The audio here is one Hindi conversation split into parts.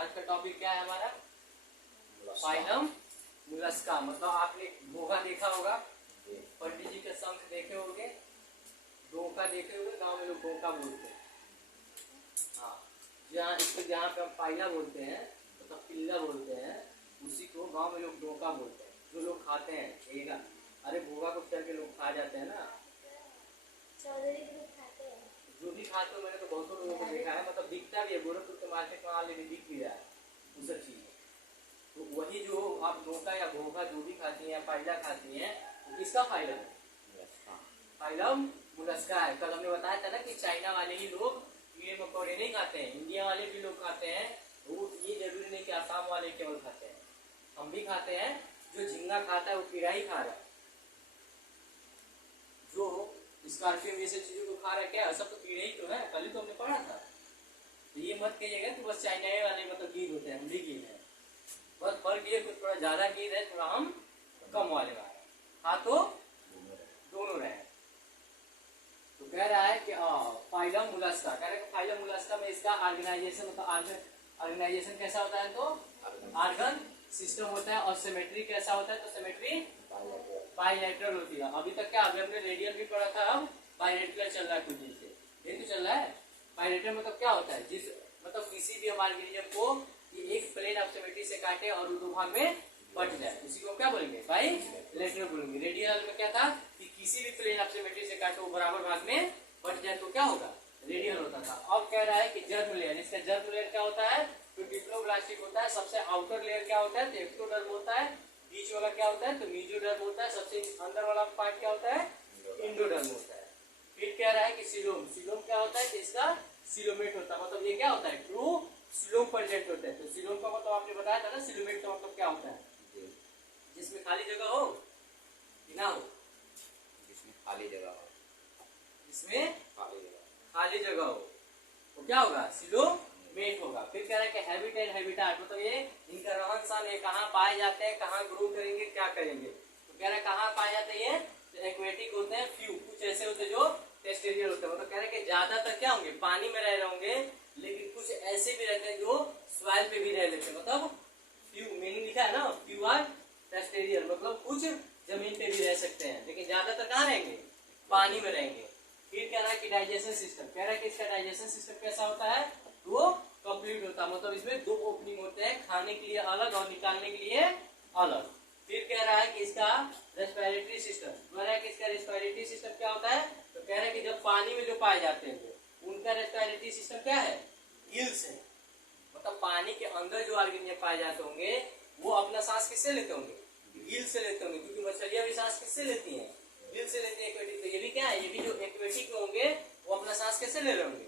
आज का टॉपिक क्या है हमारा? Phylum Mollusca. मतलब आपने घोंघा देखा होगा, पंडित जी के शंख देखे होंगे, डोका देखे होंगे, गांव में लोग डोका बोलते हैं। हाँ, जहाँ पे हम पाइला बोलते हैं मतलब पिल्ला बोलते हैं, उसी को गांव में लोग डोका बोलते हैं। जो लोग खाते हैं ठेगा, अरे घोंघा को चल के लोग खा जाते हैं ना, जो भी खाते हो। मैंने तो बहुत लोगों को देखा है, मतलब दिखता भी है, गोरखपुर के मार्केट में ऑलरेडी दिख भी रहा है वो सब चीज। तो वही जो आप डोका या घोंघा जो भी खाती हैं या पाइला खाती हैं, तो किसका फाइलम है? फाइलम मुलस्का है। कल हमने बताया था ना कि चाइना वाले ही लोग कीड़े मकोड़े नहीं खाते हैं, इंडिया वाले भी लोग खाते हैं। वो ये जरूरी नहीं कि आसाम वाले केवल खाते हैं, हम भी खाते हैं। जो झींगा खाता है वो कीड़ा ही खा रहा है, जो स्कॉर्पियन जैसे चीजों को खा रहा है, क्या सब तो कीड़े ही तो है। कल ही तो हमने पढ़ा था। तो ये मत कहिएगा कि बस चाइना वाले मतलब कीड़ होते हैं, हम भी कीड़ है। बस फर्क ये कुछ थोड़ा ज्यादा कीड़ है, थोड़ा हम कम वाले वाले। हाँ तो दोनों रहे। तो कह रहा है कि फाइलम मुलस्का, कह रहा है फाइलम मुलस्का में इसका ऑर्गेनाइजेशन मतलब ऑर्गेनाइजेशन कैसा होता है? तो ऑर्गन सिस्टम होता है। और सिमेट्री कैसा होता है? तो सिमेट्री बाइलेटरल होती है। अभी तक क्या अभी हमने रेडियल भी पढ़ा था, अब बाइलेटरल चल रहा है कुछ दिन से। ये तो चल रहा है। बाइलेटरल मतलब क्या होता है? जिस मतलब किसी भी ऑर्गेनिज्म को एक प्लेन ऑफ सिमेट्री से काटे और दो भाग में बट जाए, उसी को क्या बोलेंगे? बाइलेटरल बोलेंगे। रेडियल में क्या था कि किसी भी प्लेन ऑफ सिमेट्री से काटे वो बराबर भाग में बट जाए तो क्या होगा? रेडियल होता था। अब कह रहा है कि जर्म लेयर, इसका जर्म लेयर क्या होता है? तो डिप्लोब्लास्टिक होता है। सबसे आउटर लेयर क्या होता है? तो एक्टोडर्म होता है। बीच वाला क्या होता है? तो मीजोडर्म होता है। सबसे अंदर वाला पार्ट क्या होता है? इंडोडर्म होता है। फिर कह रहा है कि सीलोम, सीलोम क्या होता है? कि इसका सिलोमेट होता है। मतलब ये क्या होता है? ट्रू सिलोम प्रेजेंट होता है। तो सिलोम का मतलब आपने बताया था ना, सिलोमेट का मतलब क्या होता है? जिसमें खाली जगह हो कि ना हो? जिसमें खाली जगह हो, जिसमें खाली जगह हो तो क्या होगा? सिलोमेट होगा। फिर कह रहा है कि हैबिटेट हैबिटाट मतलब ये इनका रहन सहन, ये कहाँ पाए जाते हैं, कहाँ ग्रो करेंगे, क्या करेंगे। तो कह रहा है कहाँ पाए जाते हैं? तो एक्वेटिक होते हैं, फ्यू कुछ ऐसे होते हैं जो टेरेस्ट्रियल होते हैं। मतलब कह रहे हैं कि ज्यादातर क्या होंगे? पानी में रह रहे होंगे, लेकिन कुछ ऐसे भी रहते हैं जो सॉइल पे भी रह लेते हैं। मतलब फ्यू मीनिंग लिखा है ना, फ्यू आर टेरेस्ट्रियल, मतलब कुछ जमीन पे भी रह सकते हैं, लेकिन ज्यादातर कहाँ रहेंगे? पानी में रहेंगे। फिर कह रहा है कि डाइजेशन सिस्टम, कह रहा है कि इसका डाइजेशन सिस्टम कैसा होता है? वो कंप्लीट होता है। मतलब इसमें दो ओपनिंग होते हैं, खाने के लिए अलग और निकालने के लिए अलग। फिर कह रहा है कि इसका रेस्पिरेटरी सिस्टम, कह रहा है कि इसका रेस्पिरेटरी सिस्टम क्या होता है? तो कह रहा है कि जब पानी में जो पाए जाते हैं उनका रेस्पिरेटरी सिस्टम क्या है? गिल्स है। मतलब पानी के अंदर जो ऑर्गेनिज्म पाए जाते होंगे वो अपना सांस किससे लेते होंगे? गिल से लेते होंगे, क्योंकि मछलियां भी सांस किससे लेती हैं? गिल से लेती है एक्वेटिक। तो ये भी क्या है? ये भी जो एक्वेटिक होंगे वो अपना सांस कैसे ले रहे होंगे?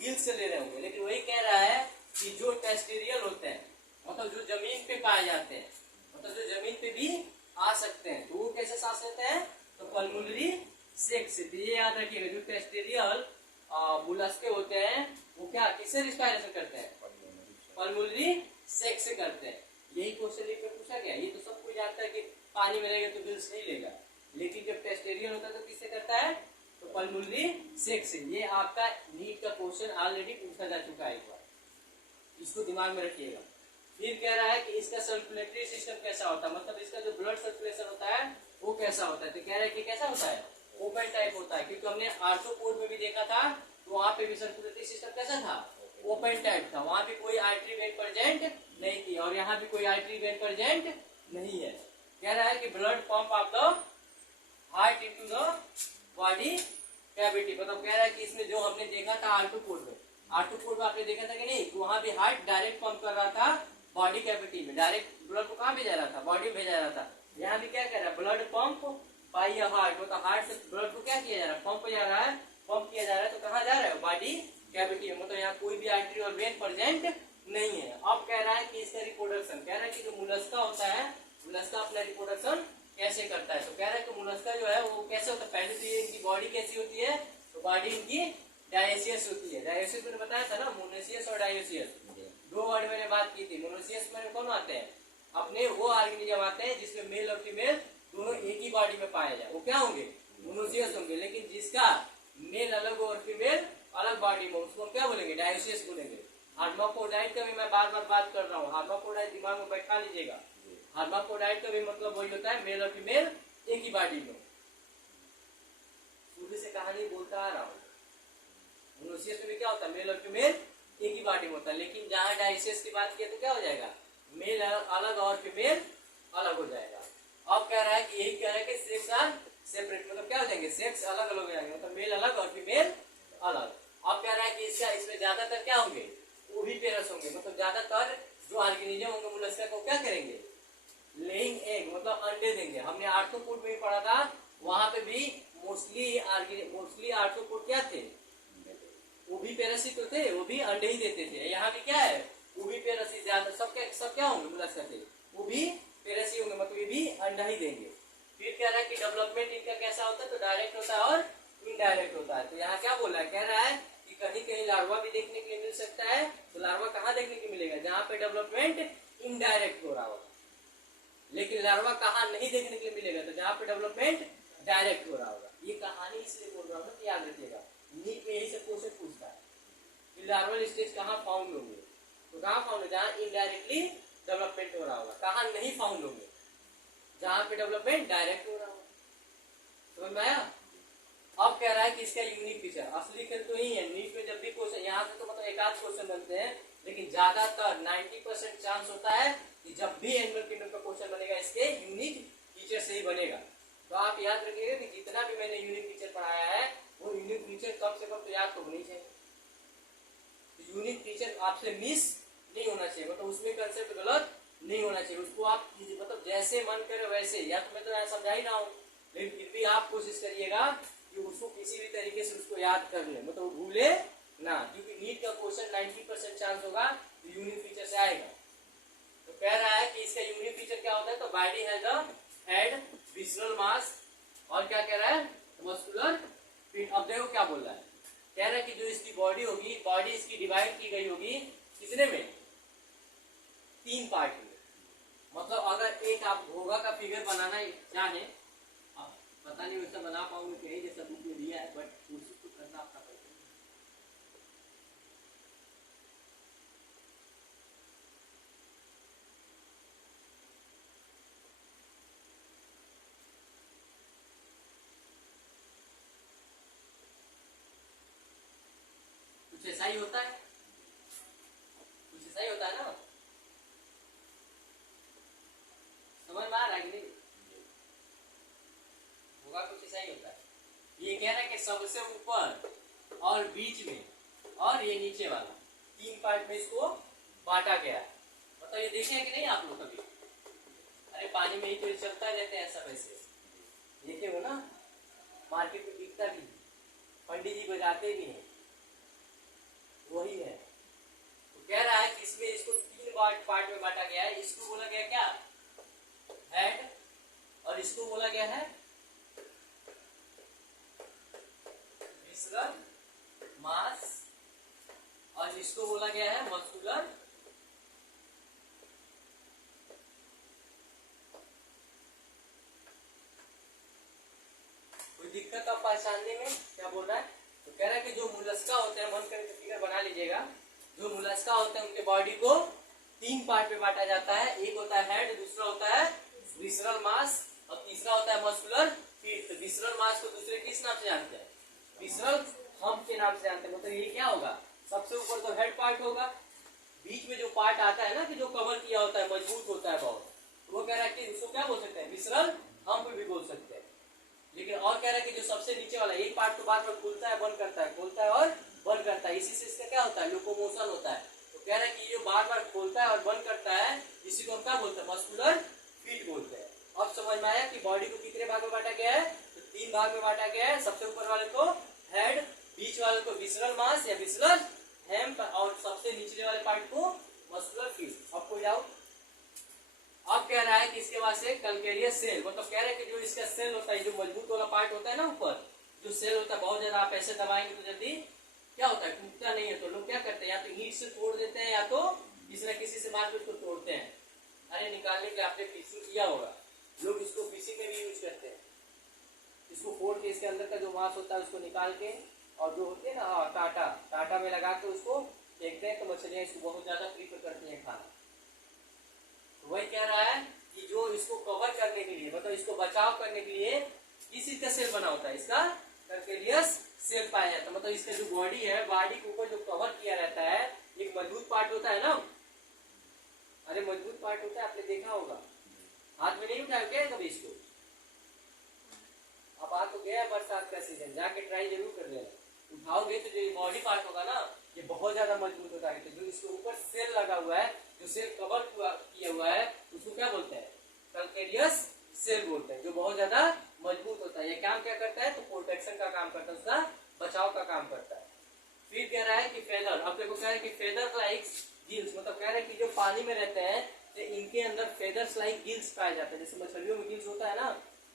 गिल से ले रहे होंगे। लेकिन वही कह रहा है कि जो टेरेस्ट्रियल होते हैं, मतलब जो जमीन पे पाए जाते हैं, मतलब जो जमीन पे भी आ सकते हैं, तो वो कैसे सांस लेते हैं? तो पल्मोनरी सेक से। तो ये याद रखिएगा, जो टेरेस्ट्रियल मुलस्के होते हैं वो क्या किससे रिस्पायरेशन करते हैं? पल्मोनरी सेक से करते हैं। यही क्वेश्चन लिख कर पूछा गया। ये तो सब कोई जानता है कि पानी में रहेगा तो गिल्स नहीं लेगा, लेकिन जब टेरेस्ट्रियल होता है तो किससे करता है? तो पल्मोनरी सेक से। ये आपका नीट का क्वेश्चन ऑलरेडी पूछा जा चुका है एक बार, इसको दिमाग में रखिएगा। फिर कह रहा है कि इसका सर्कुलेटरी सिस्टम कैसा होता है? मतलब इसका जो ब्लड सर्कुलेशन होता है वो कैसा होता है? तो कह रहा है कि कैसा होता है? ओपन टाइप होता है, क्योंकि हमने आर्थ्रोपोड में भी देखा था, तो वहां पे भी सर्कुलेटरी सिस्टम कैसा था? ओपन टाइप था। वहां पे कोई आर्टरी वेन प्रेजेंट नहीं थी, और यहाँ भी कोई आर्टरी वेन प्रेजेंट नहीं है। कह रहा है कि blood pump of the heart into the body cavity. मतलब कह रहा है कि इसमें जो हमने देखा था आर्थ्रोपोड में, आर्थ्रोपोड में आपने देखा था कि नहीं? तो वहां भी हार्ट डायरेक्ट पंप कर रहा था बॉडी कैविटी में, डायरेक्ट ब्लड को कहाँ भेजा रहा था? बॉडी में भेजा रहा था। यहाँ भी क्या कह रहा है? ब्लड पंप बाय हार्ट, मतलब हार्ट से ब्लड को क्या किया जा रहा है? पंप जा रहा है, पंप किया जा रहा है। तो कहाँ जा रहा है? बॉडी कैविटी में। मतलब यहाँ कोई भी आर्टरी और वेन प्रेजेंट नहीं है। अब कह रहा है कि इसका रिप्रोडक्शन, कह रहा है कि जो मुलस्का होता है, मुलस्का अपना रिप्रोडक्शन कैसे करता है? तो कह रहा है कि मुलस्का जो है वो कैसे होता है? पहले तो ये इनकी बॉडी कैसी होती है? तो बॉडी इनकी डायोसियस होती है। डायोसियस मैंने बताया था ना, मोनोसियस और डायोसियस, दो वर्ड मैंने बात की थी। मोनोसियस में कौन आते हैं? अपने वो ऑर्गेनिज्म आते हैं जिसमें मेल और फीमेल दोनों एक ही बॉडी में पाए जाए, वो क्या होंगे? मोनोसियस होंगे। लेकिन जिसका मेल अलग और फीमेल अलग बॉडी में, उसको क्या बोलेंगे? डायोसियस बोलेंगे। हार्माकोडाइट का भी मैं बार बार बात कर रहा हूँ, हार्माकोडाइट दिमाग में बैठा लीजिएगा। हार्माकोडाइट का भी मतलब वही होता है, मेल और फीमेल एक ही बॉडी में। शुरू से कहानी बोलता आ रहा हूँ, मोनोसियस में भी क्या होता है, मेल और फीमेल एक ही बॉडी में होता है। लेकिन जहां डाइसियस की बात किया तो क्या हो जाएगा, मेल अलग और फीमेल अलग हो जाएगा। अब कह रहा है कि यही कह रहा है कि सेक्स आर सेपरेट, मतलब क्या हो जाएंगे, सेक्स अलग अलग हो जाएंगे, मतलब मेल अलग और फीमेल अलग। अब कह रहा है कि इसमें ज्यादातर क्या होंगे, ओविपेरस होंगे, मतलब ज्यादातर जो ऑर्गेनिज्म होंगे मोलस्का को क्या करेंगे, लेइंग एग, मतलब अंडे देंगे। हमने आर्थ्रोपोड में ही पढ़ा था, वहां पे भी मोस्टली आर्थ्रोपोड क्या थे, ओविपेरस ही तो थे, वो भी अंडे ही देते थे। यहाँ भी क्या है, ओविपेरस ही ज्यादा, सब क्या होंगे मोलस्का थे, ओविपेरस ही होंगे, मतलब ये भी अंडा ही देंगे। फिर कह रहा है कि डेवलपमेंट इनका कैसा होता है, तो डायरेक्ट होता है और इनडायरेक्ट होता है। तो यहाँ क्या बोला है, कह रहा है कि कहीं कहीं लार्वा भी देखने के लिए मिल सकता है। तो लार्वा कहाँ देखने को मिलेगा, जहाँ पे डेवलपमेंट इनडायरेक्ट हो रहा होगा। लेकिन लार्वा कहाँ नहीं देखने के लिए मिलेगा, तो जहाँ पे डेवलपमेंट डायरेक्ट हो रहा होगा। ये कहानी इसलिए बोल रहा हूँ ना, याद रखिएगा, नीट में यही सब क्वेश्चन पूछता है कि लार्वल स्टेज कहाँ फाउंड होंगे, तो कहाँ फाउंड हो, जहाँ इनडायरेक्टली डेवलपमेंट हो रहा होगा। कहाँ नहीं फाउंड होंगे, जहाँ पे डेवलपमेंट डायरेक्ट हो रहा होगा। समझ में आया। अब कह रहा है कि इसका यूनिक फीचर, असली खेल तो ही है, नीट में जब भी क्वेश्चन यहाँ से तो मतलब एक आध क्वेश्चन बनते हैं, लेकिन ज्यादातर 90% चांस होता है कि जब भी एनिमल किंगडम का क्वेश्चन बनेगा इसके यूनिक फीचर से ही बनेगा। तो आप याद रखिएगा कि जितना भी मैंने यूनिक फीचर पढ़ाया है वो यूनिक फीचर कम से कम तो याद तो होनी चाहिए। तो यूनिक फीचर आपसे मिस नहीं होना चाहिए, मतलब उसमें कंसेप्ट गलत नहीं होना चाहिए। उसको आप मतलब जैसे मन करे वैसे, या तो मैं तो यहाँ समझा ही रहा हूँ, लेकिन फिर भी आप कोशिश करिएगा कि उसको किसी भी तरीके से उसको याद कर ले, मतलब भूले ना, क्योंकि नीट का क्वेश्चन 90% चांस होगा तो यूनिक फीचर से आएगा। तो कह रहा है कि इसका यूनिक फीचर क्या होता है, तो body has a head, visceral mass, और क्या कह रहा है, मस्कुलर फिट। अब देखो क्या बोल रहा है, कह रहा है कि जो इसकी बॉडी होगी, बॉडी इसकी डिवाइड की गई होगी कितने में, 3 पार्ट में। मतलब अगर एक आप घोगा का फिगर बनाना चाहे, पता नहीं वैसा बना पाऊंगे कहीं, जैसा बुक में दिया है, बट कोशिश तो करना अपना पड़ेगा। कुछ ऐसा ही होता है, कुछ ऐसा ही होता है ना, समझ में आ रहा है कि नहीं, होगा कुछ ऐसा ही होता है। ये कह रहा है कि सबसे ऊपर और बीच में और ये नीचे वाला 3 पार्ट में इसको बांटा गया है। मतलब ये देखे कि नहीं आप लोग कभी, अरे पानी में ही तो चलता रहते हैं ऐसा, वैसे देखे हो ना, मार्केट में बिकता भी, पंडित जी बजाते भी हैं, वही है। तो कह रहा है कि इसमें इसको 3 पार्ट में बांटा गया है। इसको बोला गया क्या, हेड, और इसको बोला गया है विसरल मास, और इसको बोला गया है मस्कुलर। कोई दिक्कत आप पहचानने में, क्या बोल रहा है, तो कह रहा है कि जो मोलस्का होते हैं, मन करके फिगर बना लीजिएगा, जो मोलस्का होते हैं उनके बॉडी को 3 पार्ट में बांटा जाता है। एक होता है हेड, दूसरा होता है विसरल मास, और तीसरा होता है मस्कुलर फीट। तो विसरल मास को दूसरे किस नाम से जानते हैं, विसरल हम्प के नाम से जानते हैं। मतलब ये क्या होगा, सबसे ऊपर तो हेड पार्ट होगा, बीच में जो पार्ट आता है ना कि जो कवर किया होता है, मजबूत होता है बहुत, वो कह रहा है कि उसको क्या बोल सकते हैं, विसरल हम्प भी बोल सकते हैं। लेकिन और कह रहा है कि जो सबसे नीचे वाला एक पार्ट तो बार बार खुलता है बंद करता है, खोलता है और बंद करता है, इसी से इसका क्या होता है, लोकोमोशन होता है। तो कह रहा है कि ये बार बार खोलता है और बंद करता है, इसी को हम क्या बोलते हैं, मस्कुलर फीट बोलते हैं। अब समझ में आया कि बॉडी को कितने भाग में बांटा गया है, तो 3 भाग में बांटा गया है। सबसे ऊपर वाले को हेड, बीच वाले को विसरल मास या विसरल हेम्प, और सबसे निचले वाले पार्ट को मस्कुलर फीट। अब कोई डाउट। अब कह रहा है कि इसके बाद से कैल्केरियस सेल, मतलब कह रहा है कि जो इसका सेल होता है, जो मजबूत वाला पार्ट होता है ना ऊपर, जो सेल होता है, बहुत ज्यादा आप ऐसे दबाएंगे तो जल्दी क्या होता है, टूटता नहीं है। तो लोग क्या करते हैं, या तो हीट से तोड़ देते हैं, या तो किसी न किसी से मार के उसको तोड़ते हैं। अरे निकालने के लिए आपने फिशिंग किया होगा, लोग इसको फिशिंग में भी यूज करते हैं। इसको फोड़ के इसके अंदर का जो मांस होता है उसको निकाल के, और जो होती है ना टाटा में लगा के उसको फेंकते हैं तो मछलियां इसको बहुत ज्यादा प्रीफर करती हैं खाना। तो वही कह रहा है कि जो इसको कवर करने के लिए, मतलब इसको बचाव करने के लिए किस चीज का सेल बना होता है, इसका कैल्केरियस सेल पाया जाता है। मतलब इसका जो बॉडी है, बॉडी के ऊपर जो कवर किया रहता है, एक मजबूत पार्ट होता है ना, अरे मजबूत पार्ट होता है, आपने देखा होगा, हाथ में नहीं उठाया क्या कभी इसको? अब आ तो गया बरसात का सीजन, जाके ट्राई जरूर कर लेना, उठाओगे तो जो बॉडी पार्ट होगा ना, ये बहुत ज्यादा मजबूत होता है। तो जो इसके ऊपर सेल लगा हुआ है, जो सेल कवर किया हुआ है, उसको क्या बोलते हैं? कैल्केरियस सेल बोलते हैं, जो बहुत ज्यादा मजबूत होता है। ये काम क्या करता है? तो प्रोटेक्शन का काम करता है, उसका बचाव का काम करता है। फिर कह रहा है कि फेदर, अब देखो कह रहा है कि फेदर लाइक गिल्स, मतलब कह रहा है कि जो पानी में रहते हैं तो इनके अंदर फेदर्स लाइक गिल्स पाए जाते हैं। जैसे मछलियों में गिल्स होता है ना,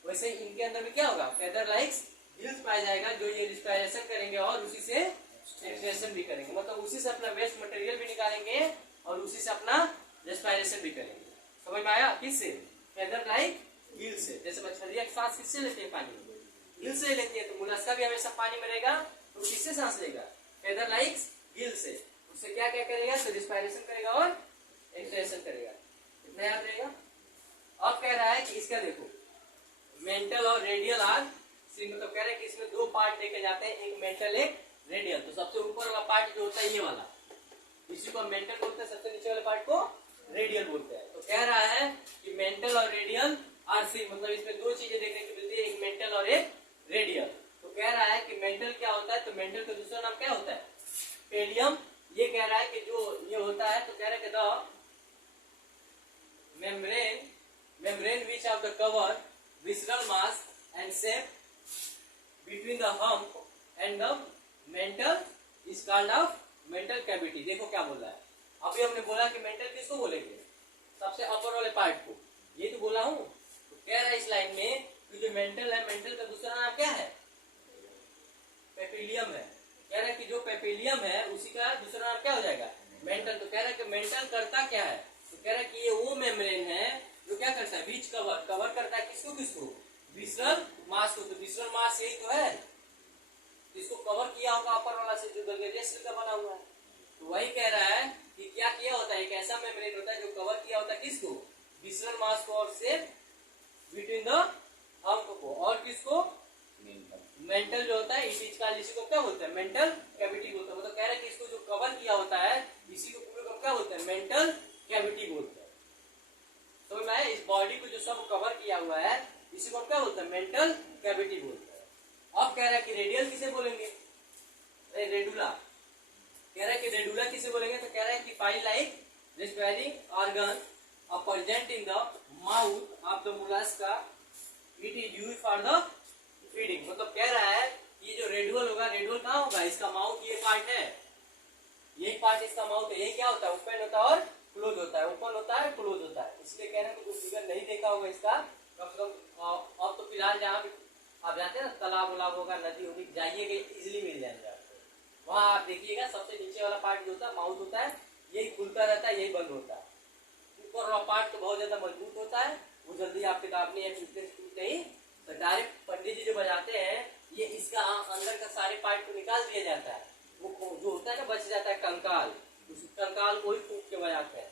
वैसे ही इनके अंदर में क्या होगा? फेदर लाइक गिल्स पाया जाएगा, जो ये रिस्पायरेशन करेंगे और उसी से एक्सप्रेशन भी करेंगे। मतलब उसी से अपना वेस्ट मटेरियल भी निकालेंगे और उसी से अपना रेस्पायरेशन भी करेंगे। समझ में आया? किससे? फेदर लाइक गिल से। जैसे मछलियां सांस किससे लेती है? पानी में, गिल से लेती है। तो मुलास्का भी हमेशा पानी में रहेगा, तो किससे सांस लेगा? फेदर लाइक गिल से। उससे क्या क्या करेगा? तो रिस्पायरेशन करेगा और एक्सप्रेशन करेगा। इतना याद रहेगा। अब कह रहा है कि इसका देखो, मेंटल और रेडियल आर्क, मतलब कह रहे हैं कि इसमें दो पार्ट देखे जाते हैं, एक मेंटल एक रेडियल। तो सबसे ऊपर वाला पार्ट जो होता है ये वाला, इसी को मेंटल बोलते हैं, सबसे नीचे वाले पार्ट को रेडियल बोलते हैं। तो कह रहा है कि मेंटल और रेडियल आर सी, मतलब इसमें दो चीजें देखने को मिलती है, एक मेंटल और एक रेडियल। तो कह रहा है कि मेंटल क्या होता है? तो मेंटल का दूसरा नाम क्या होता है? पेलियम। ये कह रहा है कि जो ये होता है, तो कह रहा है कि the membrane which of the cover visceral mass and shape between the hump and the mental is called of mental cavity। देखो क्या बोल रहा है। अभी हमने बोला कि मेंटल किसको बोलेंगे? सबसे अपर वाले पार्ट को, ये तो बोला हूं। तो कह रहा है इस लाइन में कि जो मेंटल है, मेंटल का दूसरा नाम क्या है? पेपिलियम है। कह रहा है कि जो पेपिलियम है उसी का दूसरा नाम क्या हो जाएगा? मेंटल। तो कह रहा है कि मेंटल करता क्या है? तो कह रहा है कि ये वो मेम्ब्रेन है जो क्या करता है? बीच कवर करता है किसको किसको? विसरल मास को। तो विसरल मास यही तो है, इसको कवर किया होगा अपर वाला से, जो कैल्केरियस सेल का बना हुआ है। तो वही कह रहा है कि क्या किया होता है, एक ऐसा मेम्ब्रेन होता है जो कवर किया होता है किसको? विसरल मास को, और से बिटवीन द हम्प को, और किसको? मेंटल जो होता है, इसी को क्या बोलते हैं? मेंटल कैविटी बोलते हैं। मतलब कह रहा है कि इसको जो कवर किया होता है, इसी को पूरे को क्या बोलते हैं? मेंटल कैविटी बोलते हैं। तो मैं इस बॉडी को जो सब कवर किया हुआ है, इसी को क्या बोलते हैं? मेंटल कैविटी बोलते हैं। अब कह रहा है कि रेडियल किसे बोलेंगे? रेडुला। कह रहा है कि रेडुला किसे बोलेंगे? तो कह रहा है कि file like respirating organ are present in the mouth of the Mollusca, it is used for the feeding. मतलब कह रहा है ये जो रेडुअल होगा, रेडुअल कहाँ होगा? इसका माउथ ये पार्ट है, यही पार्ट इसका माउथ है। ये क्या होता है? ओपन होता है और क्लोज होता है, ओपन होता है क्लोज होता है। इसलिए कह रहे हैं कि फिगर नहीं देखा होगा इसका, कम से कम अब तो फिलहाल जहाँ भी आप जाते हैं ना, तालाब उलाब होगा, नदी होगी, जाइएगा इजिली मिल जाएंगे आपको। वहाँ आप देखिएगा सबसे नीचे वाला पार्ट जो होता है, माउथ होता है, यही खुलता रहता है, यही बंद होता है। ऊपर वाला पार्ट तो बहुत ज्यादा मजबूत होता है, वो जल्दी आपके दाबने या टूट नहीं। तो डायरेक्ट पंडित जी जो बजाते हैं, ये इसका अंदर का सारे पार्ट को निकाल दिया जाता है। वो जो होता है ना, बच जाता है कंकाल, उस कंकाल को ही फूक के बजाते हैं,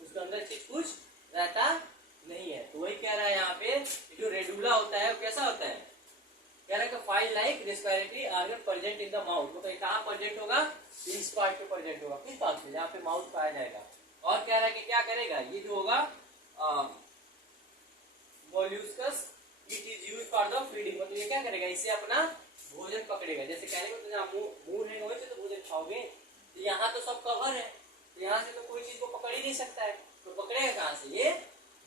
उसके अंदर चीज कुछ रहता नहीं है। तो वही कह रहा है यहाँ पे, जो रेडुला होता है वो कैसा होता है? कह रहा है कि file like respiratory organ present in the mouth. मतलब कहाँ प्रेजेंट होगा? इस पार्ट पे प्रेजेंट होगा। किस पार्ट पे? जहाँ पे माउथ पाया जाएगा। और कह रहा है कि क्या करेगा? ये जो होगा molluscs, it is used for the feeding. मतलब ये क्या करेगा? इसे अपना भोजन पकड़ेगा। जैसे कहने को तो जहाँ मुंह है वहीं से तो भोजन खाओगे, तो यहाँ तो सब कवर है, तो यहाँ से तो कोई चीज को पकड़ ही नहीं सकता है, तो पकड़ेगा कहाँ से? ये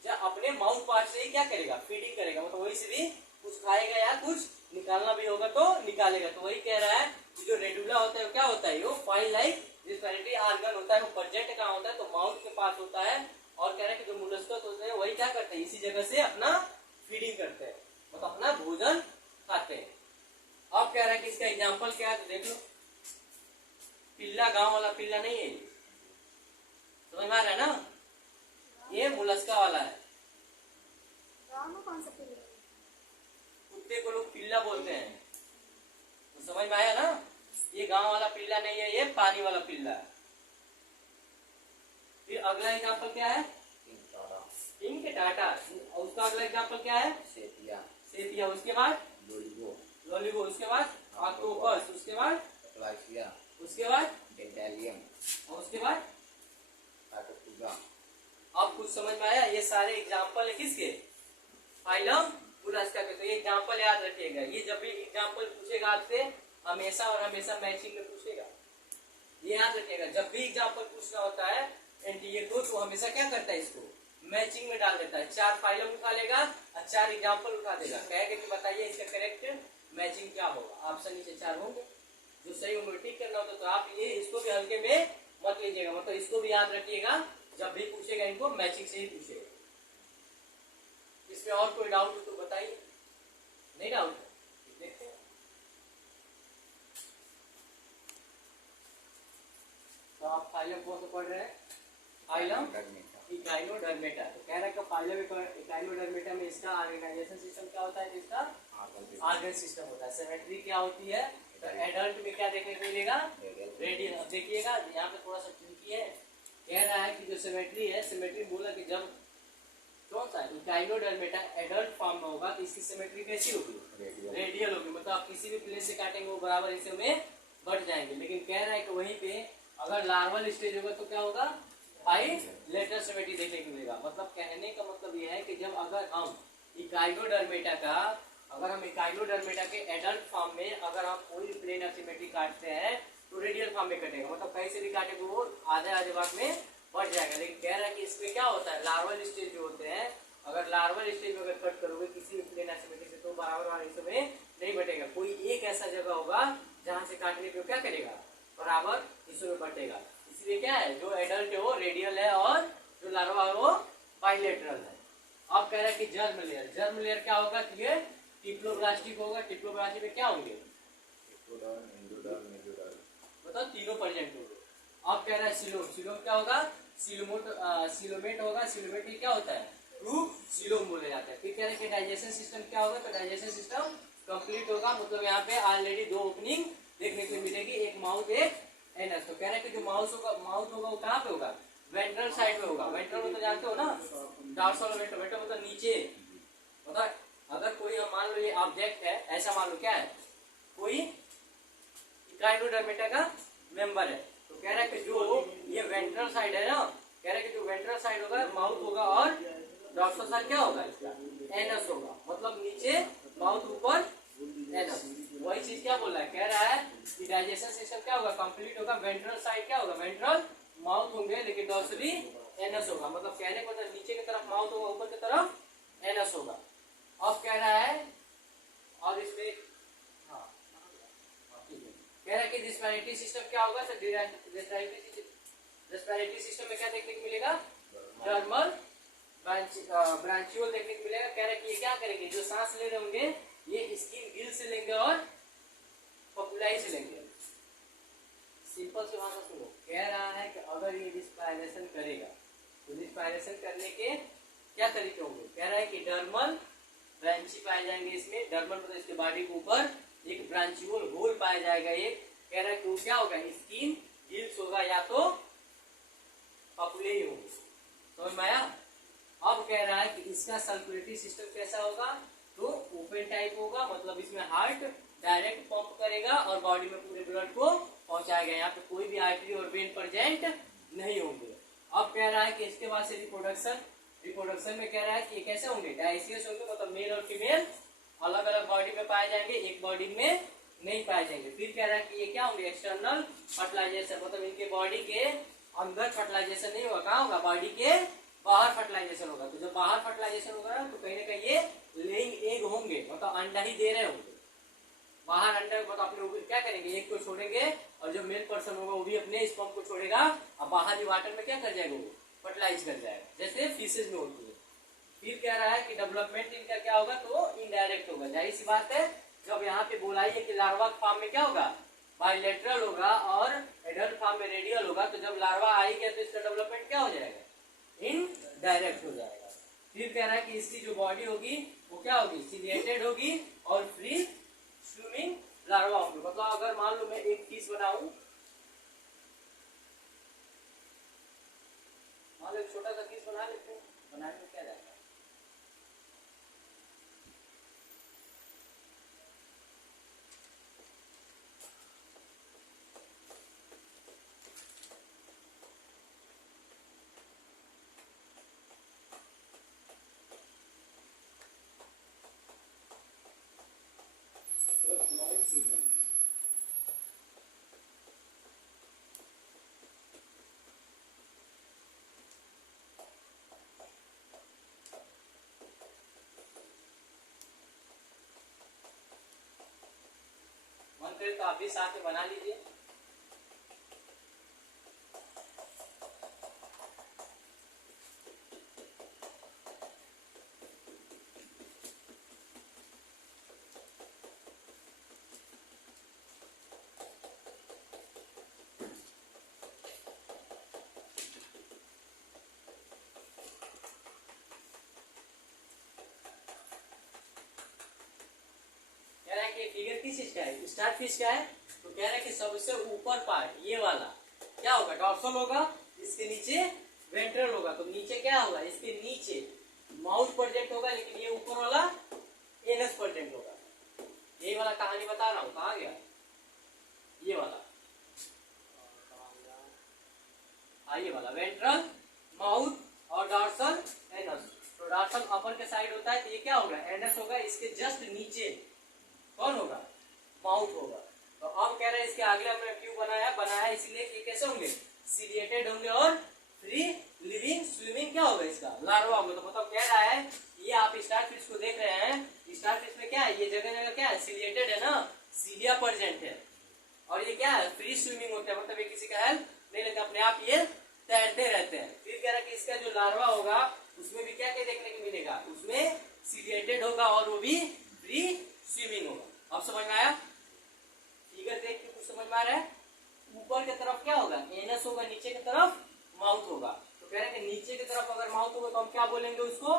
जब अपने माउथ पार्ट से ही क्या करेगा? फीडिंग करेगा। मतलब वही से भी कुछ खाएगा या कुछ निकालना भी होगा तो निकालेगा। तो वही कह रहा है कि जो रेडुला होता है वो क्या होता है? वो फाइल लाइक रेस्पिरेटरी ऑर्गन होता है, वो प्रेजेंट कहाँ होता है? तो माउथ के पास होता है। और कह रहे हैं कि जो मोलस्कस होते हैं वही क्या करते हैं? इसी जगह से अपना फीडिंग करते हैं, मतलब अपना भोजन खाते हैं। अब कह रहा है कि इसका एग्जाम्पल क्या है? तो देख लो, पिल्ला, गांव वाला पिल्ला नहीं है, समझ में आ रहा है ना? ये मोलस्का वाला है। गाँव में कौन सा पिल्ला? कुत्ते को लोग पिल्ला बोलते हैं, तो समझ में आया ना? ये गांव वाला पिल्ला नहीं है, ये पानी वाला पिल्ला है। फिर अगला एग्जाम्पल क्या है? पिंक टाटा। और उसका अगला एग्जाम्पल क्या है? सेतिया। सेतिया। उसके बाद लोलिगो। लोलिगो। उसके बाद ऑक्टोपस। उसके बाद प्लासिया। उसके बाद डेंटेलियम। और उसके बाद टार्टुगा। अब कुछ समझ में आया? ये सारे एग्जाम्पल है किसके? फाइलम मोलस्का के। तो ये एग्जाम्पल याद रखिएगा। ये जब भी एग्जाम्पल पूछेगा आपसे हमेशा और हमेशा मैचिंग में पूछेगा, ये याद रखिएगा। जब भी एग्जाम्पल पूछना होता है एनटीए को तो हमेशा क्या करता है, इसको मैचिंग में डाल देता है। 4 फाइलम उठा लेगा और 4 एग्जाम्पल उठा देगा, कहेगा कि बताइए इसका करेक्ट मैचिंग क्या होगा। ऑप्शन नीचे 4 होंगे, जो सही होंगे ठीक करना होता। तो आप ये इसको भी हल्के में मत लीजिएगा, मतलब इसको भी याद रखिएगा। जब भी पूछेगा इनको मैचिंग से ही पूछेगा। इसमें और कोई डाउट हो तो बताइए। नहीं डाउट है? देखते हैं। तो आप फाइलम कौन सा पढ़ रहे हैं? Phylum Echinodermata. तो कह रहा है कि फाइलम इकाइनोडर्मेटा में इसका ऑर्गेनाइजेशन सिस्टम क्या होता है? इसका ऑर्गन सिस्टम होता है। सिमेट्री क्या होती है? तो एडल्ट में क्या देखने को मिलेगा? रेडियल। अब देखिएगा यहाँ पे थोड़ा सा ट्रिकी है। कह रहा है कि जो सिमेट्री है, सिमेट्री बोला कि जब कौन सा इकाइनोडर्मेटा एडल्ट फॉर्म में होगा तो इसकी सिमेट्री कैसी होगी? रेडियल होगी। मतलब आप किसी भी प्लेन से काटेंगे वो बराबर हिस्से में बढ़ जाएंगे। लेकिन कह रहा है कि वहीं पे अगर लार्वल स्टेज होगा तो क्या होगा? बाइलेटरल सिमेट्री देखने को मिलेगा। मतलब कहने का मतलब यह है कि जब अगर हम इकाइनोडर्मेटा के एडल्ट फॉर्म में अगर हम कोई प्लेन ऑफ सिमेट्री काटते हैं तो रेडियल फॉर्म में कटेगा। मतलब कहीं से भी काटेंगे वो आधे भाग में बढ़ जाएगा। लेकिन कह रहा है कि इसमें क्या होता है, लार्वल स्टेज जो होते हैं, अगर लार्वल स्टेज में अगर कट करोगे किसी भी प्लेन ऑफ सिमेट्री से तो बराबर वाले हिस्से में नहीं बटेगा। कोई एक ऐसा जगह होगा जहां से काटने पे क्या करेगा? बराबर हिस्सों में बटेगा। इसलिए क्या है, जो एडल्ट है वो रेडियल है और जो लार्वा है वो बाइलेटरल है। अब कह रहा है कि जर्म लेयर। जर्म लेयर क्या होगा? तो ये टिप्लोब्लास्टिक होगा। टिप्लोब्लास्टिक में क्या होंगे? मतलब तीनों प्रेजेंट होंगे। अब कह रहा है सिलोम। सिलोम क्या होगा? सिलोमेट होगा। सिलोमेट क्या होता है? टू सिलोम बोले जाता है। फिर कह रहे हैं कि डाइजेशन सिस्टम क्या होगा? तो डाइजेशन सिस्टम कंप्लीट होगा। मतलब यहाँ पे ऑलरेडी 2 ओपनिंग देखने को मिलेगी, एक माउथ एक एनस। तो कह रहे हैं कि जो माउथ होगा वो कहाँ पे होगा? वेंट्रल साइड में होगा। वेंट्रल मतलब जानते हो ना, डॉर्सल वेंट्रल। वेंट्रल मतलब नीचे। मतलब अगर कोई हम मान लो ये ऑब्जेक्ट है, ऐसा मान लो क्या है, कोई इकाइनोडर्मेटा का मेंबर है। तो कह रहा है कि जो ये वेंट्रल साइड है ना, कह रहा है कि जो वेंट्रल साइड होगा माउथ होगा और डॉर्सल साइड क्या होगा? इसका एनस होगा। मतलब नीचे माउथ, ऊपर एनस। वही चीज क्या बोल रहा है? कह रहा है कि डाइजेशन सिस्टम क्या होगा? कंप्लीट होगा। वेंट्रल साइड क्या होगा? वेंट्रल माउथ होंगे, लेकिन डॉर्सली एनस होगा। मतलब कहने को मतलब नीचे की तरफ माउथ होगा, ऊपर की तरफ एनस होगा। अब कह रहा है और इसमें कह रहा है कि रेस्पिरेटरी सिस्टम क्या होगा? रेस्पिरेटरी सिस्टम में क्या देखने को मिलेगा? डर्मल ब्रांचियोल देखने को मिलेगा। कह रहा है कि ये क्या करेंगे? जो सांस ले रहे होंगे ये स्किन गिल से लेंगे और पपुलाई से लेंगे। सिंपल से भाषा सुनो। कह रहा है कि अगर ये रिस्पायरेशन करेगा तो रिस्पायरेशन करने के क्या तरीके होंगे? कह रहा है कि डर्मल ब्रांची पाए जाएंगे इसमें। डर्मल मतलब इसके बॉडी के ऊपर एक ब्रांचियोल होल पाया जाएगा। एक कह रहा है कि वो क्या होगा? स्किन गिल्स होगा या तो पपुलाई होगी। समझ में आया? अब कह रहा है कि इसका सर्कुलेटरी सिस्टम कैसा होगा? तो ओपन टाइप होगा। मतलब इसमें हार्ट डायरेक्ट पंप करेगा और बॉडी में पूरे ब्लड को पहुंचाएगा। यहाँ पे कोई भी आर्टरी और वेन प्रेजेंट नहीं होंगे। अब कह रहा है कि इसके बाद से रिप्रोडक्शन में कह रहा है कि ये कैसे होंगे? डाइसियस होंगे। मतलब मेल और फीमेल अलग अलग बॉडी में पाए जाएंगे, एक बॉडी में नहीं पाए जाएंगे। फिर कह रहा है कि ये क्या होंगे? External fertilization. मतलब इनके बॉडी के अंदर फर्टिलाइजेशन नहीं होगा। कहाँ होगा? बॉडी के बाहर फर्टिलाइजेशन होगा। तो जब बाहर फर्टिलाइजेशन होगा तो कहीं ना कहीं ये लेइंग एग होंगे, मतलब अंडा ही दे रहे होंगे। बाहर अंडा मतलब अपने क्या करेंगे? एक को छोड़ेंगे और जो मेल पर्सन होगा वो भी अपने स्पर्म को छोड़ेगा और बाहर ही वाटर में क्या कर जाएगा? वो फर्टिलाइज कर जाएगा, जैसे फिशेज में होती है। फिर कह रहा है कि डेवलपमेंट इनका क्या होगा? तो इनडायरेक्ट होगा। जाहिर सी बात है, जब यहाँ पे बोला है कि लार्वा फॉर्म में क्या होगा? बाइलेटरल होगा और एडल्ट फॉर्म में रेडियल होगा। तो जब लार्वा आएगा तो इसका डेवलपमेंट क्या हो जाएगा? इनडायरेक्ट हो जाएगा। फिर कह रहा है कि इसकी जो बॉडी होगी वो क्या होगी? सिलिएटेड होगी और फ्री स्विमिंग लार्वा होंगे। मतलब अगर मान लो मैं एक फिश बनाऊं, मान लो एक छोटा सा फिश बना लेते हैं, बनाने में क्या जाएगा। मन करे तो आप भी साथ में बना लीजिए। कह रहा है कि फिगर किस चीज का है, स्टार फिश का है। तो कह रहा है कि सबसे ऊपर पार्ट ये वाला क्या होगा, डॉर्सल होगा, इसके नीचे वेंट्रल होगा। तो नीचे क्या होगा, इसके नीचे माउथ प्रेजेंट होगा, लेकिन ये ऊपर वाला एनस प्रेजेंट होगा। ये वाला कहानी बता रहा हूँ, कहाँ गया ये वाला, ये वाला वेंट्रल, माउथ और डॉर्सल, एनस। तो डॉर्सल अपर के साइड होता है, तो ये क्या होगा, एनस होगा। इसके जस्ट नीचे कौन होगा, माउथ होगा। तो अब कह रहे हैं इसके आगे हमने क्यों बनाया इसलिए कि कैसे होंगे, सीलिएटेड होंगे और फ्री लिविंग स्विमिंग क्या होगा, इसका लार्वा होगा। तो मतलब कह रहा है ये आप स्टार फिश को देख रहे हैं, स्टार फिश में क्या है, ये जगह जगह क्या है, सीलिएटेड है ना, सीलिया प्रेजेंट है। और ये क्या है, फ्री स्विमिंग होता है, मतलब ये किसी का हेल्प नहीं लेते, अपने आप ये तैरते रहते हैं। फिर कह रहा है कि इसका जो लार्वा होगा उसमें भी क्या क्या देखने को मिलेगा, उसमें सीलिएटेड होगा और वो भी फ्री स्विमिंग होगा। अब समझ में आया, फिगर देख के कुछ समझ में आ रहा है। ऊपर की तरफ क्या होगा, एनस होगा, नीचे की तरफ माउथ होगा। तो कह रहे हैं कि नीचे की तरफ अगर माउथ होगा तो हम क्या बोलेंगे उसको,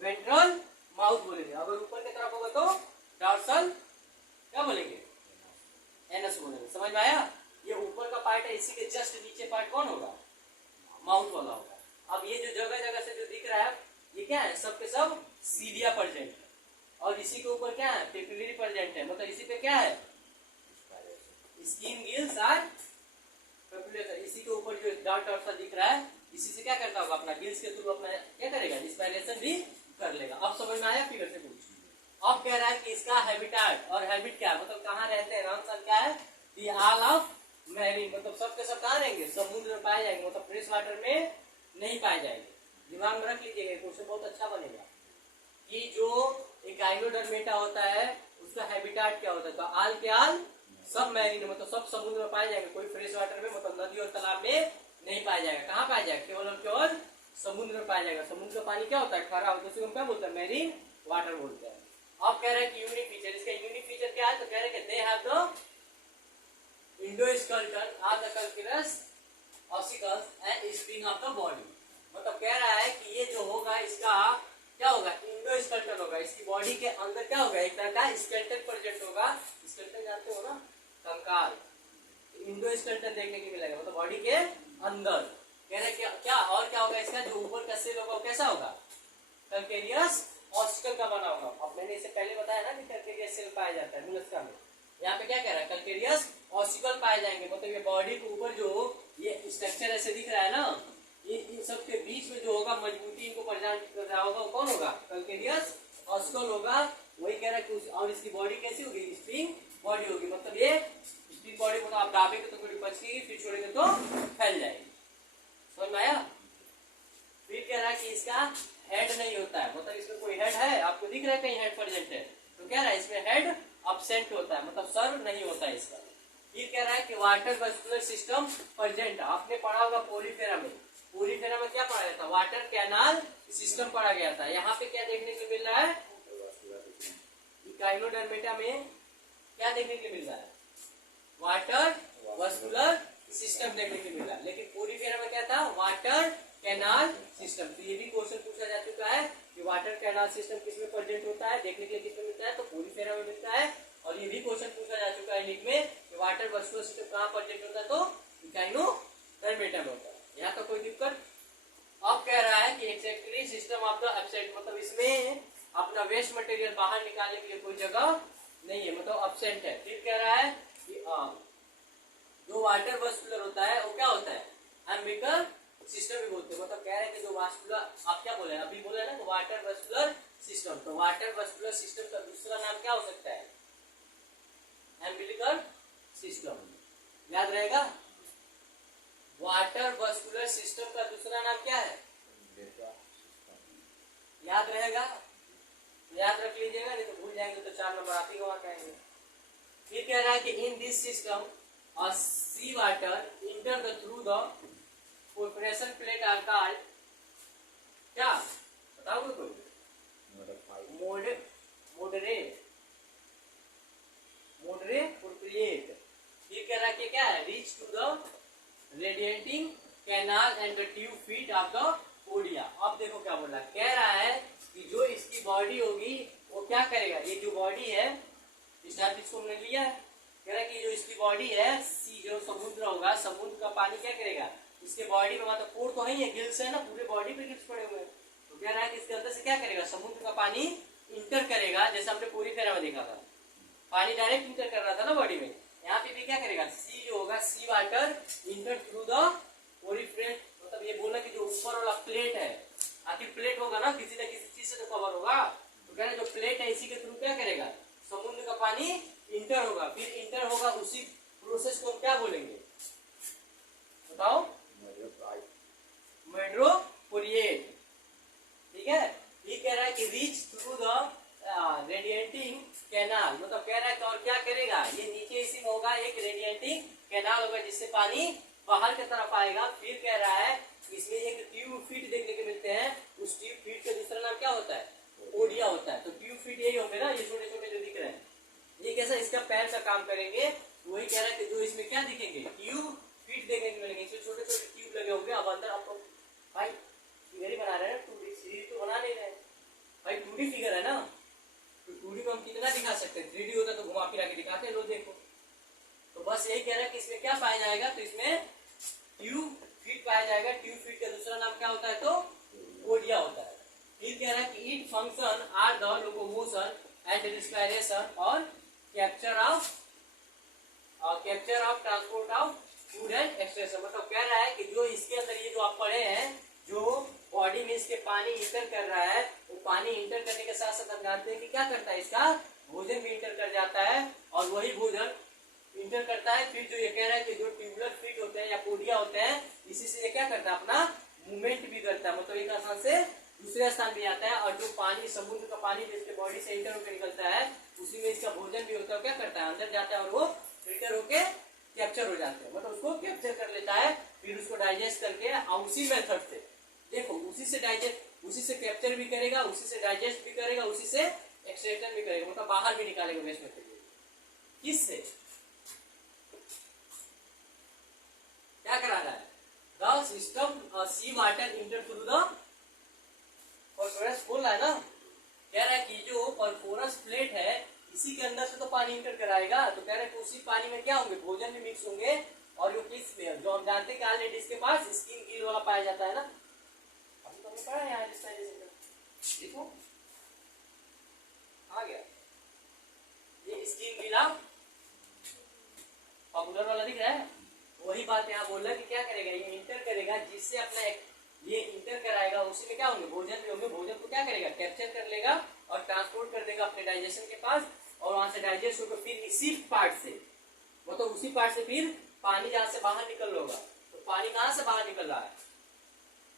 वेंट्रल माउथ बोलेंगे। अगर ऊपर की तरफ होगा तो डॉर्सल क्या बोलेंगे, एनस बोलेंगे। समझ में आया, ये ऊपर का पार्ट है, इसी के जस्ट नीचे पार्ट कौन होगा, माउथ वाला होगा। अब ये जो जगह जगह से जो दिख रहा है ये क्या है, सब के सब सीलिया प्रेजेंट है। और इसी के ऊपर क्या है, पेपिलरी प्रेजेंट है। मतलब इसी पे क्या है, स्किन, गिल्स और पेपिलेशन। इसी के ऊपर जो डार्क डॉट सा दिख रहा है, इसी से क्या करता होगा, अपना गिल्स के थ्रू अपना क्या करेगा, स्पाइरेशन भी कर लेगा। अब समझ में आया फिगर से कुछ। अब कह रहा है कि इसका हैबिटेट, और हैबिट क्या है, मतलब कहाँ रहते हैं, रहन सहन क्या है, दी ऑल ऑफ मैरीन। मतलब सब के सब कहाँ रहेंगे, समुद्र में पाए जाएंगे, मतलब फ्रेश वाटर में नहीं पाए जाएंगे। दिमाग में रख लीजिएगा, क्वेश्चन बहुत अच्छा बनेगा कि जो एक आइनोडर्मेटा होता है उसका हैबिटेट क्या होता है। तो आल के आल सब मैरीन, मतलब सब समुद्र में पाए जाएंगे, कोई फ्रेश वाटर में मतलब नदी और तालाब में नहीं पाया जाएगा। कहाँ पाया जाएगा, केवल और केवल समुद्र में पाया जाएगा। समुद्र का पानी क्या होता है, खारा होता है, उसे हम क्या बोलते हैं, मैरीन वाटर बोलते हैं। अब कह रहे हैं कि यूनिक फीचर, इसका यूनिक फीचर क्या है, तो कह रहे हैं कि they have the endoskeleton are the calcareous ossicles and spring of the body. मतलब कह रहा है कि ये जो होगा इसका क्या होगा, इंडोस्केलेटन होगा। इसकी बॉडी के अंदर क्या होगा, एक तरह का स्केलेटन प्रेजेंट होगा। स्केलेटन जानते हो ना, कंकाल। इंडोस्केलेटन देखने को मिलेगा, मतलब बॉडी के अंदर। कह रहे हैं क्या और क्या होगा, इसका जो ऊपर का सेल होगा कैसा होगा, कैल्केरियस ऑसिकल का बना होगा। अब मैंने इसे पहले बताया ना कि कैल्केरियस सेल पाया जाता है मोलस्का में। यहाँ पे क्या कह रहा है, कैल्केरियस ऑसिकल पाए जाएंगे। मतलब ये बॉडी के ऊपर जो ये स्ट्रक्चर ऐसे दिख रहा है ना, ये इन सब के बीच में जो होगा मजबूती इनको प्रदान कर रहा होगा, वो कौन होगा, कैल्केरियस ऑसिकल होगा। वही कह रहा है कि और इसकी बॉडी कैसी होगी, स्प्रिंग बॉडी होगी। मतलब ये स्प्रिंग बॉडी को आप दाबेंगे तो थोड़ी बचेगी, फिर छोड़ेंगे तो फैल जाएगी। समझ में आया। फिर कह रहा है कि इसका हेड नहीं होता है, मतलब इसमें कोई हेड है, आपको दिख रहा है कहीं हेड प्रेजेंट है, तो कह रहा है इसमें हेड अब्सेंट होता है, मतलब सर नहीं होता है इसका। फिर कह रहा है कि वाटर वेस्कुलर सिस्टम प्रेजेंट। आपने पढ़ा होगा पोरीफेरा में, पोरीफेरा में क्या पढ़ा गया था, वाटर कैनाल सिस्टम पढ़ा गया था। यहाँ पे क्या देखने को मिल रहा है, इकाइनोडर्मेटा में क्या देखने को मिल रहा है, वाटर वेस्कुलर सिस्टम देखने को मिल रहा है। लेकिन पोरीफेरा में क्या था, वाटर कैनाल सिस्टम। तो ये भी क्वेश्चन पूछा जा चुका है कि वाटर कैनाल सिस्टम किसमें प्रेजेंट होता है, देखने के लिए किसमें मिलता है, तो पोरीफेरा में मिलता है। और ये भी क्वेश्चन पूछा जा चुका है नीट में कि वाटर वस्कुलर सिस्टम कहाँ प्रेजेंट होता है, तो इकाइनोडर्मेटा में होता है। यहाँ तो कोई दिक्कत। अब कह रहा है कि एक्सेक्टरी सिस्टम ऑफ द एब्सेंट, मतलब इसमें अपना वेस्ट मटेरियल बाहर निकालने के लिए कोई जगह नहीं है, मतलब एब्सेंट है। फिर कह रहा है कि जो वाटर वस्कुलर होता है वो क्या होता है, एम्बिकल सिस्टम भी बोलते हैं। मतलब कह रहे हैं कि जो वास्कुलर, आप क्या बोले अभी बोले ना, वाटर वस्कुलर सिस्टम, तो वाटर वस्कुलर सिस्टम का दूसरा नाम क्या हो सकता है, एम्बिलिकल सिस्टम। याद रहेगा, वाटर वस्कुलर सिस्टम का दूसरा नाम क्या है, याद रहेगा, याद रख लीजिएगा, नहीं तो भूल जाएंगे तो 4 नंबर आप ही गवा पाएंगे। फिर कह रहा है कि in this system sea water enter the through the perforation plate are called, क्या बताओगे कोई, मॉडरेट प्लेट। फिर कह रहा है कि क्या है, reach to the radiating canal and the tube feet of the podia. अब देखो क्या बोल रहा है, कह रहा है कि जो इसकी बॉडी होगी वो क्या करेगा, ये जो बॉडी है, इसको हमने लिया है, कह रहा है कि जो इसकी बॉडी है, सी जो समुद्र होगा, समुद्र का पानी क्या करेगा, इसके बॉडी में, मतलब पोर तो है ही है, गिल्स है ना, पूरे बॉडी पे गिल्स पड़े हुए हैं, तो कह रहा है कि इसके अंदर से क्या करेगा, समुद्र का पानी इंटर करेगा, जैसे हमने पूरी फेरा में देखा था, पानी डायरेक्ट इंटर कर रहा था ना बॉडी में, यहाँ पे भी क्या करेगा, सी जो होगा, सी वाटर इंटर थ्रू द पोरिफ्रेट, मतलब ये बोला कि जो ऊपर वाला प्लेट है, आखिर प्लेट होगा ना, किसी न किसी चीज से तो कवर होगा, तो कह रहे जो प्लेट है इसी के थ्रू क्या करेगा, समुद्र का पानी इंटर होगा। फिर इंटर होगा, उसी प्रोसेस को हम क्या बोलेंगे, बताओ, मेट्रोपोरिएट। ठीक है, ये कह रहा है कि reach through the radiating canal, मतलब कह रहा है कि और क्या करेगा, ये नीचे इसी में होगा, एक रेडिएटिंग कैनाल होगा जिससे पानी बाहर की तरफ आएगा। फिर कह रहा है इसमें एक ट्यूब फीट देखने को मिलते हैं, उस ट्यूब फीट का दूसरा नाम क्या होता है, ओडिया होता है। तो ट्यूब फीट यही होंगे ना, ये छोटे छोटे जो दिख रहे हैं, ये कैसा इसका पैर का काम करेंगे, वही कह रहा है कि जो इसमें क्या दिखेंगे, ट्यूब फीट देखने को मिलेंगे, इसमें छोटे छोटे ट्यूब लगे होंगे। अब अंदर आप भाई फिगर ही बना रहे हैं, 2D सीरीज तो बना नहीं रहे भाई, 2D फिगर है ना, तो 2D में हम कितना दिखा सकते हैं, 3D होता तो घुमा फिरा के दिखाते हैं, लो देखो। तो बस यही कह रहा है कि इसमें क्या पाया जाएगा, तो इसमें ट्यूब फीट पाया जाएगा। ट्यूब फीट का दूसरा नाम क्या होता है, तो ओडिया होता है। फिर कह रहा है कि it function are the locomotion and respiration और capture of transport of food and extraction. मतलब कह रहा है कि जो इसके अंदर ये जो आप पढ़े हैं, जो बॉडी में इसके पानी इंटर कर रहा है, वो पानी इंटर करने के साथ साथ हम जानते हैं कि क्या करता है, इसका भोजन भी इंटर कर जाता है, और वही भोजन इंटर करता है। फिर जो ये कह रहा है कि जो ट्यूबुलर फीट होते हैं या पोडिया होते हैं, इसी से ये क्या करता है, अपना मूवमेंट भी करता है, मतलब एक स्थान से दूसरे स्थान भी आता है। और जो पानी, समुद्र का पानी जो इसके बॉडी से इंटर होकर निकलता है, उसी में इसका भोजन भी होता है, क्या करता है, अंदर जाता है और वो फिल्टर होके कैप्चर हो जाते हैं, मतलब उसको कैप्चर कर लेता है। फिर उसको डाइजेस्ट करके उसी मेथड से, देखो उसी से डाइजेस्ट, उसी से कैप्चर भी करेगा, उसी से डाइजेस्ट भी करेगा, उसी से एक्सट्रैक्शन भी करेगा, मतलब बाहर भी निकालेगा वेस्ट मटेरियल। किससे, क्या करा रहा है, the system sea water enter through the perforce, बोल रहा है ना, कह रहा है कि जो परफोरस प्लेट है इसी के अंदर से तो पानी इंटर कराएगा, तो कह रहे हैं कि उसी पानी में क्या होंगे, भोजन भी मिक्स होंगे। और जो किस में, जो हम जानते हैं कि ऑलरेडी इसके पास स्किन गिल वाला पाया जाता है ना, अभी तो हमने पढ़ा है यहाँ, देखो आ गया ये स्किन गिला पॉपुलर वाला दिख रहा है, वही बात यहाँ बोल रहा है कि क्या करेगा, ये इंटर करेगा, जिससे अपना ये इंटर कराएगा, उसी में क्या होंगे, भोजन भी होंगे, भोजन को क्या करेगा, कैप्चर कर लेगा और ट्रांसपोर्ट कर देगा अपने डाइजेशन के पास, और वहां से डाइजेस्ट होकर फिर इसी पार्ट से, मतलब उसी पार्ट से फिर पानी जहां से बाहर निकल रहा होगा, तो पानी कहां से बाहर निकल रहा है,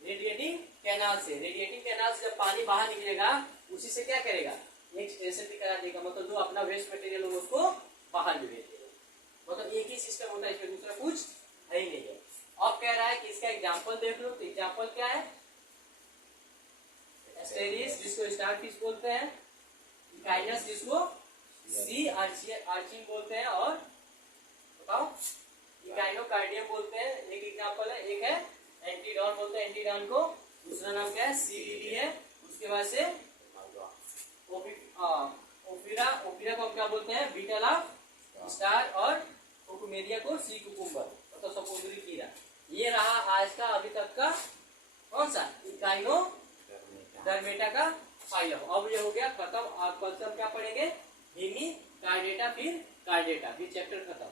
रेडिएटिंग कैनाल से। रेडिएटिंग कैनाल से जब पानी बाहर निकलेगा, उसी से क्या करेगा, एक्सट्रैक्शन भी करा देगा, मतलब जो अपना वेस्ट मटेरियल होगा उसको बाहर भी भेज देगा। मतलब एक ही सिस्टम होता है, इसमें दूसरा कुछ है ही नहीं है। अब कह रहा है कि इसका एग्जाम्पल देख लो, तो एग्जाम्पल क्या है, एस्टेरिस जिसको स्टारफिश बोलते हैं, इकाइनस जिसको सी आर्चिन बोलते हैं, और बताओ इकाइनोकार्डियम बोलते हैं, एक एग्जाम्पल है। एक है एंटीडॉन बोलते हैं, एंटीडॉन को दूसरा नाम क्या है, सीडीडी है। उसके बाद से ओफिरा, ओफिरा को हम क्या बोलते हैं? बीटल ऑफ स्टार, और कुकुमेरिया को सी कुकुम्बर, तो समुद्री कीड़ा। ये रहा आज का अभी तक का कौन सा? इकाइनो डर्मेटा का फाइलम। अब ये हो गया खत्म। आप कल से हम क्या पढ़ेंगे? हेमी कार्डेटा, फिर कार्डेटा, फिर चैप्टर खत्म।